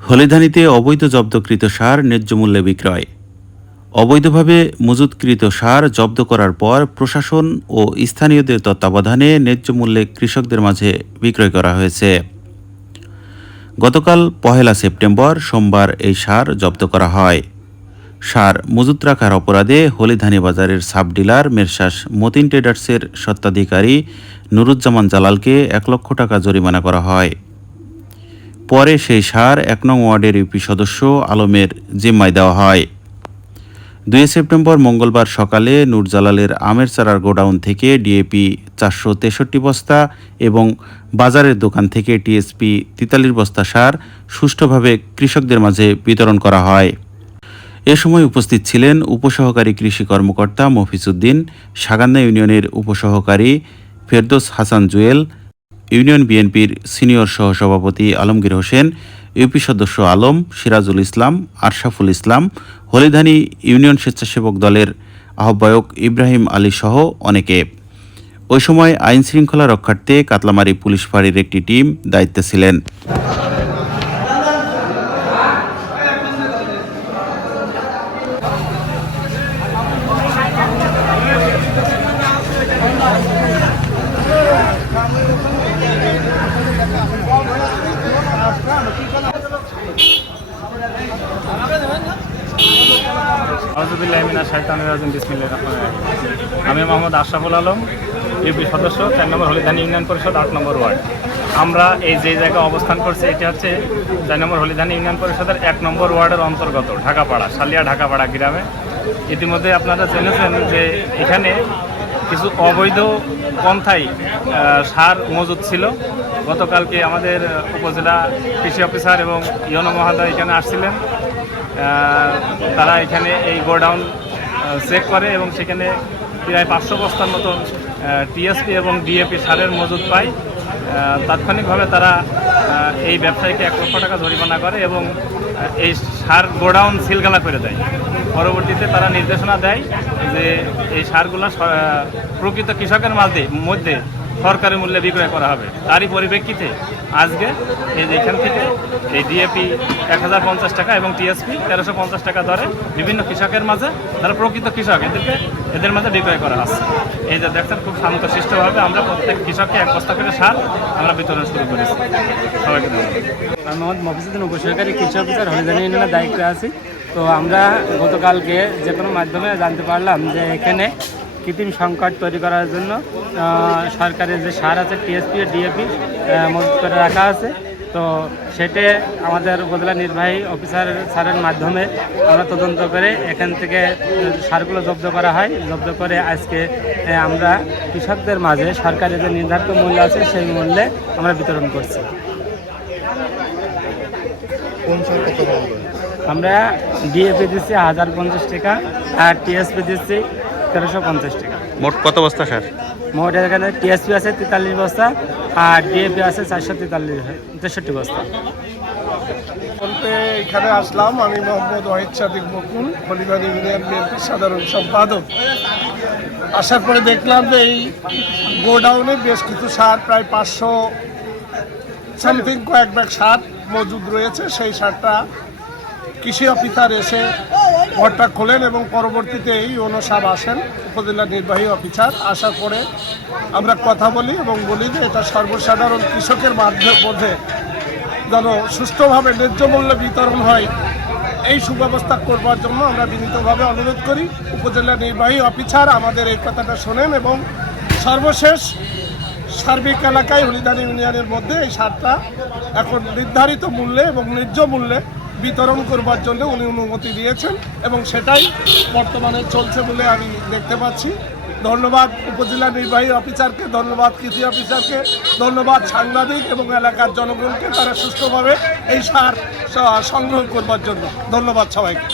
হলিধানিতে অবৈধ জব্দকৃত সার ন্যায্য মূল্যে বিক্রয়। অবৈধভাবে মজুতকৃত সার জব্দ করার পর প্রশাসন ও স্থানীয়দের তত্ত্বাবধানে ন্যায্য মূল্যে কৃষকদের মাঝে বিক্রয় করা হয়েছে। গতকাল পহেলা সেপ্টেম্বর সোমবার এই সার জব্দ করা হয়। সার মজুত রাখার অপরাধে হলিধানি বাজারের সাব ডিলার মেরশাস মতিন ট্রেডার্সের স্বত্বাধিকারী নুরুজ্জামান জালালকে এক লক্ষ টাকা জরিমানা করা হয়। পরে সেই সার এক নং ওয়ার্ডের ইউপি সদস্য আলমের জিম্মায় দেওয়া হয়। দুই সেপ্টেম্বর মঙ্গলবার সকালে নূরজালালের আমের চারার গোডাউন থেকে ডিএপি চারশো তেষট্টি বস্তা এবং বাজারের দোকান থেকে টিএসপি তেতাল্লিশ বস্তা সার সুষ্ঠুভাবে কৃষকদের মাঝে বিতরণ করা হয়। এ সময় উপস্থিত ছিলেন উপসহকারী কৃষি কর্মকর্তা মফিজউদ্দিন সাগান্না ইউনিয়নের উপসহকারী ফেরদোস হাসান জুয়েল ইউনিয়ন বিএনপির সিনিয়র সহসভাপতি আলমগীর হোসেন, ইউপি সদস্য আলম, সিরাজুল ইসলাম, আরশাফুল ইসলাম, হলিধানী ইউনিয়ন স্বেচ্ছাসেবক দলের আহ্বায়ক ইব্রাহিম আলী সহ অনেকে। ওই সময় আইন শৃঙ্খলা রক্ষার্থে কাতলামারি পুলিশ ফাঁড়ির একটি টিম দায়িত্বে ছিলেন। আউজুবিল্লাহমিনা শাইতানুর রাজিম বিসমিল্লাহির রহমানির রহিম। আমি মোহাম্মদ আশরাফুল আলম ইউপি সদস্য চার নম্বর হলিদানি ইউনিয়ন পরিষদ আট নম্বর ওয়ার্ড। আমরা এই যে জায়গায় অবস্থান করছি এটা হচ্ছে চার নম্বর হলিদানি ইউনিয়ন পরিষদের এক নম্বর ওয়ার্ডের অন্তর্গত ঢাকাপাড়া সালিয়া ঢাকাপাড়া গ্রামে। ইতিমধ্যে আপনারা জেনেছেন যে এখানে কিছু অবৈধ পন্থাই আহ, সার মজুদ ছিল। গতকালকে আমাদের উপজেলা কৃষি অফিসার এবং ইয়নো মহাদয় এখানে আসছিলেন। তারা এখানে এই গোডাউন চেক করে এবং সেখানে প্রায় পাঁচশো বস্তার মতন টিএসপি এবং ডিএপি সারের মজুদ পায়। তাৎক্ষণিকভাবে তারা এই ব্যবসায়ীকে এক লক্ষ টাকা জরিমানা করে এবং এই সার গোডাউন সিলগালা করে দেয়। পরবর্তীতে তারা নির্দেশনা দেয় যে এই সারগুলো প্রকৃত কৃষকের মাঝে, মধ্যে সরকারি মূল্যে বিক্রয় করা হবে। তারই পরিপ্রেক্ষিতে আজকে এই যে এখান থেকে এই ডিএপি এক হাজার পঞ্চাশ টাকা এবং টিএসপি তেরোশো পঞ্চাশ টাকা দরে বিভিন্ন কৃষকের মাঝে যারা প্রকৃত কৃষক, এদেরকে, এদের মাঝে বিক্রয় করা হচ্ছে। এই যে দেখছেন, খুব শান্তশিষ্টভাবে আমরা প্রত্যেক কৃষককে এক বস্তা করে সার আমরা বিতরণ শুরু করেছি। সবাইকে ধন্যবাদ। মোহাম্মদ মফিজুদ্দিন উপসহকারী কৃষি অফিসার হলিদানি ইউনিয়নের দায়িত্বে আছি। তো আমরা গতকালকে যে কোনো মাধ্যমে জানতে পারলাম যে এখানে কৃত্রিম সংকট তৈরি করার জন্য সরকারের যে সার আছে টিএসপি ও ডিএপি মজুত করে রাখা আছে। তো সেটে আমাদের উপজেলা নির্বাহী অফিসার স্যারের মাধ্যমে আমরা তদন্ত করে এখান থেকে সারগুলো জব্দ করা হয়। জব্দ করে আজকে আমরা কৃষকদের মাঝে সরকারের যে নির্ধারিত মূল্য আছে সেই মূল্যে আমরা বিতরণ করছি। আমরা ডিএপি দিচ্ছি হাজার পঞ্চাশ টাকা আর টিএসপি দিচ্ছি তেরোশো পঞ্চাশ টাকা। মোট কত বস্তা সার? মোট এখানে টিএসপি আছে তেতাল্লিশ বস্তা আর ডিএপি আছে চারশো তেতাল্লিশ তেষট্টি বস্তা। বলতে এখানে আসলাম আমি মোহাম্মদ ওয়াহিদ সাদিক বকুল হলিগঞ্জ ইউনিয়ন বিএনপির সাধারণ সম্পাদক। আসার পরে দেখলাম যে এই গোডাউনে বেশ কিছু সার প্রায় পাঁচশো সামথিং কয়েক ব্যাগ সার মজুদ রয়েছে। সেই সারটা কৃষি অফিসার এসে ঘরটা খোলেন এবং পরবর্তীতে এই অনুসাব আসেন, উপজেলা নির্বাহী অফিসার। আসার পরে আমরা কথা বলি এবং বলি যে এটা সর্বসাধারণ কৃষকের মধ্যে যেন সুষ্ঠুভাবে ন্যায্য মূল্যে বিতরণ হয়। এই সুব্যবস্থা করবার জন্য আমরা বিনীতভাবে অনুরোধ করি, উপজেলা নির্বাহী অফিসার আমাদের এই কথাটা শোনেন এবং সর্বশেষ সার্বিক এলাকায় হলিদানি ইউনিয়নের মধ্যে এই সারটা এখন নির্ধারিত মূল্যে এবং ন্যায্য মূল্যে বিতরণ করবার জন্য উনি অনুমতি দিয়েছেন এবং সেটাই বর্তমানে চলছে বলে আমি দেখতে পাচ্ছি। ধন্যবাদ উপজেলা নির্বাহী অফিসারকে, ধন্যবাদ কৃষি অফিসারকে, ধন্যবাদ সাংবাদিক এবং এলাকার জনগণকে তারা সুষ্ঠুভাবে এই সার সংগ্রহ করবার জন্য। ধন্যবাদ সবাইকে।